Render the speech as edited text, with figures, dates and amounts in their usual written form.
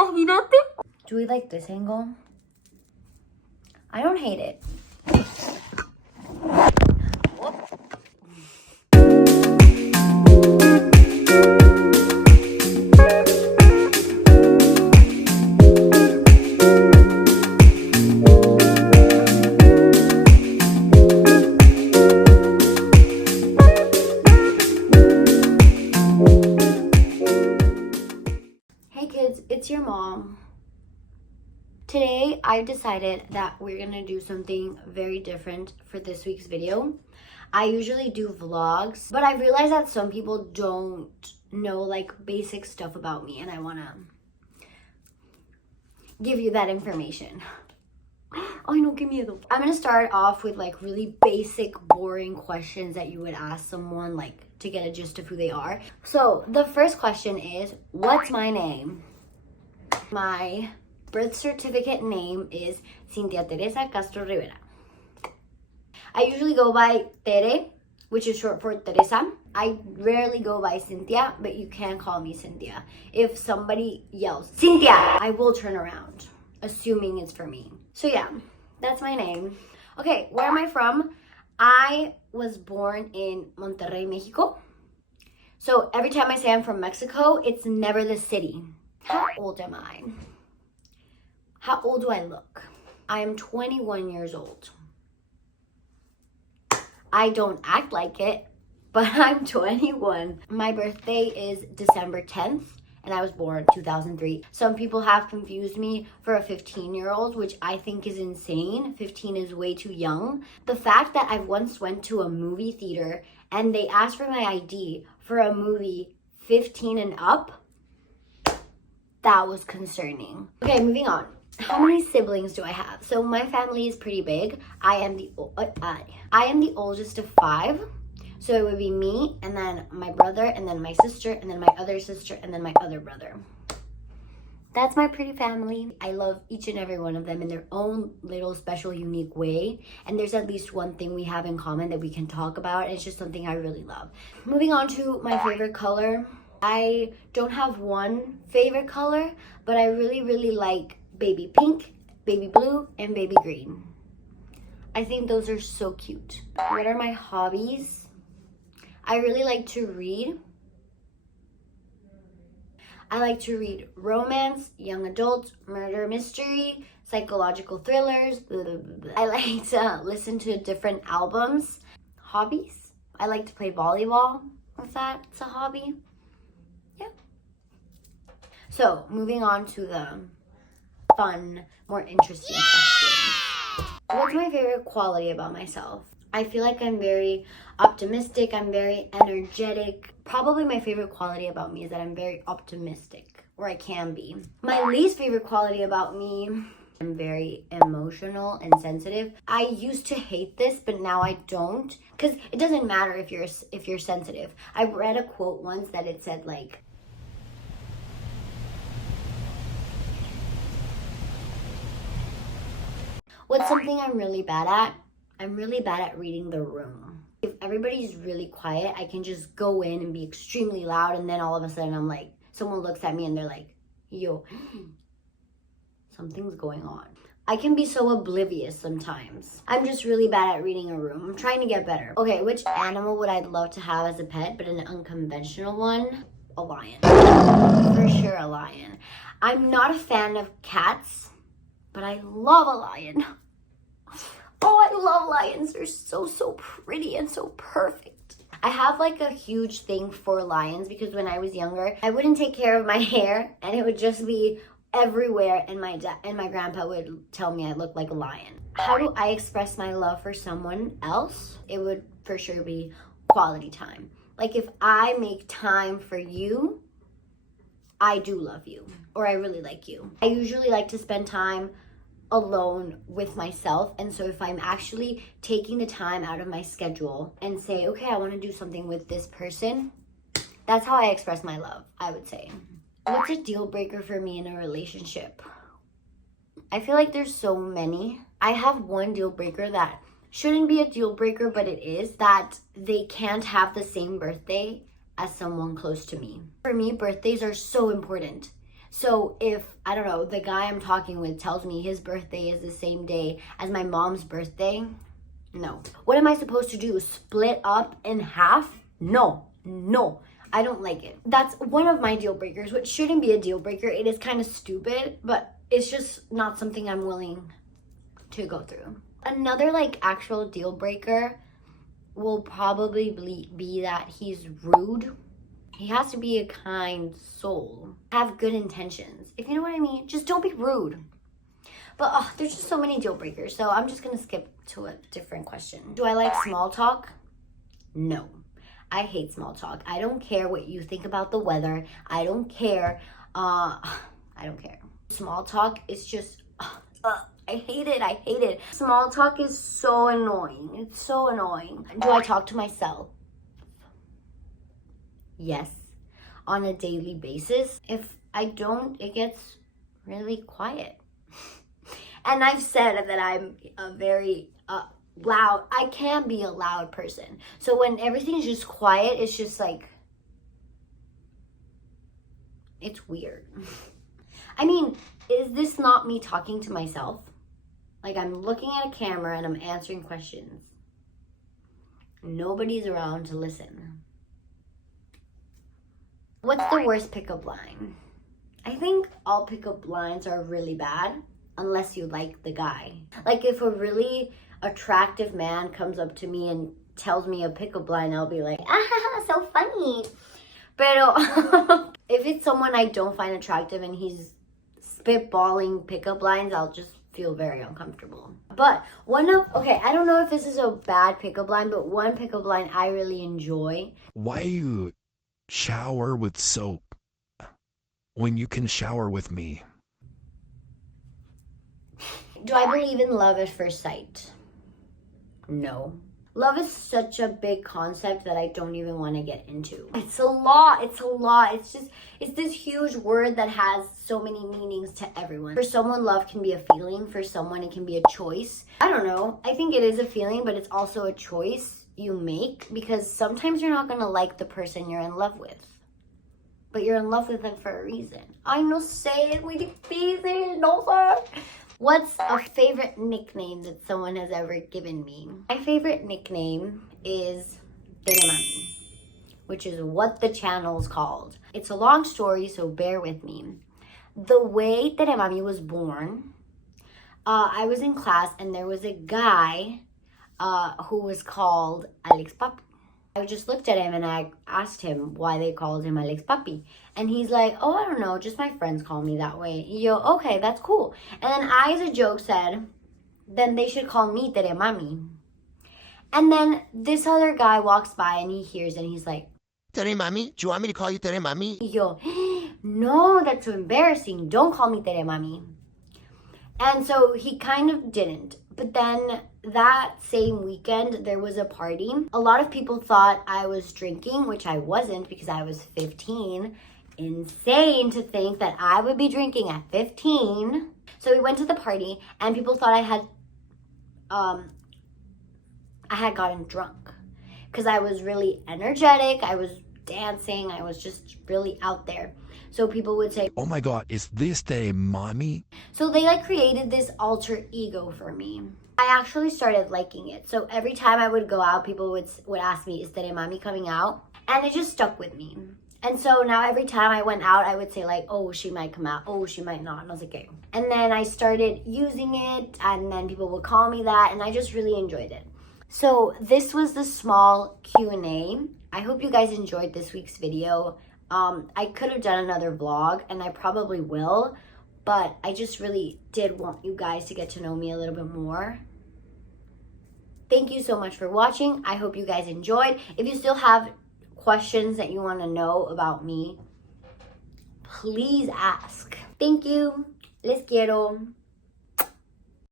Imagínate. Do we like this angle? I don't hate it. Hey kids, it's your mom. Today, I decided that we're gonna do something very different for this week's video. I usually do vlogs, but I realize that some people don't know like basic stuff about me, and I wanna give you that information. Ay, no, qué miedo. I'm gonna start off with like really basic, boring questions that you would ask someone like to get a gist of who they are. So the first question is, what's my name? My birth certificate name is Cynthia Teresa Castro Rivera. I usually go by Tere, which is short for Teresa. I rarely go by Cynthia, but you can call me Cynthia. If somebody yells, Cynthia, I will turn around, assuming it's for me. So yeah, that's my name. Okay, where am I from? I was born in Monterrey, Mexico. So every time I say I'm from Mexico, it's never the city. How old am I? How old do I look? I am 21 years old. I don't act like it, but I'm 21. My birthday is December 10th, and I was born 2003. Some people have confused me for a 15-year-old, which I think is insane. 15 is way too young. The fact that I once went to a movie theater and they asked for my ID for a movie 15 and up, that was concerning. Okay, moving on. How many siblings do I have? So my family is pretty big. I am the oldest of 5. So it would be me, and then my brother, and then my sister, and then my other sister, and then my other brother. That's my pretty family. I love each and every one of them in their own little special, unique way. And there's at least one thing we have in common that we can talk about. And it's just something I really love. Moving on to my favorite color. I don't have one favorite color, but I really, really like baby pink, baby blue, and baby green. I think those are so cute. What are my hobbies? I really like to read. I like to read romance, young adult, murder mystery, psychological thrillers. Blah, blah, blah, blah. I like to listen to different albums. Hobbies? I like to play volleyball. If that's a hobby. Yeah. So, moving on to the fun, more interesting questions. What's my favorite quality about myself? I feel like I'm very optimistic. I'm very energetic. Probably my favorite quality about me is that I'm very optimistic, or I can be. My least favorite quality about me, I'm very emotional and sensitive. I used to hate this, but now I don't, because it doesn't matter if you're sensitive. I read a quote once that it said like, what's something I'm really bad at? I'm really bad at reading the room. If everybody's really quiet, I can just go in and be extremely loud, and then all of a sudden I'm like, someone looks at me and they're like, yo, something's going on. I can be so oblivious sometimes. I'm just really bad at reading a room. I'm trying to get better. Okay, which animal would I love to have as a pet, but an unconventional one? A lion. For sure, a lion. I'm not a fan of cats, but I love a lion. Oh, I love lions. They're so pretty and so perfect. I have like a huge thing for lions because when I was younger, I wouldn't take care of my hair and it would just be everywhere, and my grandpa would tell me I looked like a lion. How do I express my love for someone else? It would for sure be quality time. Like if I make time for you, I do love you, or I really like you. I usually like to spend time alone with myself, and so if I'm actually taking the time out of my schedule and say, okay, I want to do something with this person, that's how I express my love, I would say. What's a deal breaker for me in a relationship? I feel like there's so many. I have one deal breaker that shouldn't be a deal breaker, but it is, that they can't have the same birthday as someone close to me. For me, birthdays are so important. So if, I don't know, the guy I'm talking with tells me his birthday is the same day as my mom's birthday, no. What am I supposed to do? Split up in half? No, no. I don't like it. That's one of my deal breakers, which shouldn't be a deal breaker. It is kind of stupid, but it's just not something I'm willing to go through. Another like actual deal breaker will probably be that he's rude. He has to be a kind soul, have good intentions. If you know what I mean, just don't be rude. But there's just so many deal breakers, so I'm just gonna skip to a different question. Do I like small talk? No. I hate small talk. I don't care what you think about the weather. I don't care. I don't care. Small talk is just, I hate it. I hate it. Small talk is so annoying. It's so annoying. Do I talk to myself? Yes. On a daily basis. If I don't, it gets really quiet. And I've said that I'm a very loud, I can be a loud person. So when everything's just quiet, it's just like, it's weird. I mean, is this not me talking to myself? Like I'm looking at a camera and I'm answering questions. Nobody's around to listen. What's the worst pickup line? I think all pickup lines are really bad unless you like the guy. Like if a really attractive man comes up to me and tells me a pickup line, I'll be like, ah, so funny. But if it's someone I don't find attractive and he's spitballing pickup lines, I'll just feel very uncomfortable. But I don't know if this is a bad pickup line, but one pickup line I really enjoy. Why you shower with soap when you can shower with me? Do I believe in love at first sight? No. Love is such a big concept that I don't even want to get into. It's a lot. It's this huge word that has so many meanings to everyone. For someone, love can be a feeling. For someone, it can be a choice. I don't know. I think it is a feeling, but it's also a choice you make because sometimes you're not going to like the person you're in love with. But you're in love with them for a reason. Ay, no sé, es muy difícil, no sé. What's a favorite nickname that someone has ever given me? My favorite nickname is Teremamiii, which is what the channel's called. It's a long story, so bear with me. The way Teremamiii was born, I was in class and there was a guy who was called Alex Papi. I just looked at him and I asked him why they called him Alex Papi. And he's like, oh, I don't know, just my friends call me that way. Okay, that's cool. And then I, as a joke, said, then they should call me Teremamiii. And then this other guy walks by and he hears and he's like, Teremamiii? Do you want me to call you Teremamiii? No, that's so embarrassing. Don't call me Teremamiii. And so he kind of didn't. But then that same weekend, there was a party. A lot of people thought I was drinking, which I wasn't because I was 15. Insane to think that I would be drinking at 15. So we went to the party and people thought I had gotten drunk because I was really energetic. I was dancing. I was just really out there. So people would say, oh my God, is this Teremamiii? So they created this alter ego for me. I actually started liking it. So every time I would go out, people would ask me, is Teremamiii coming out? And it just stuck with me. And so now every time I went out, I would say oh, she might come out. Oh, she might not. And I was like, okay. And then I started using it and then people would call me that and I just really enjoyed it. So this was the small Q&A. I hope you guys enjoyed this week's video. I could have done another vlog and I probably will, but I just really did want you guys to get to know me a little bit more. Thank you so much for watching. I hope you guys enjoyed. If you still have questions that you want to know about me, please ask. Thank you. Les quiero.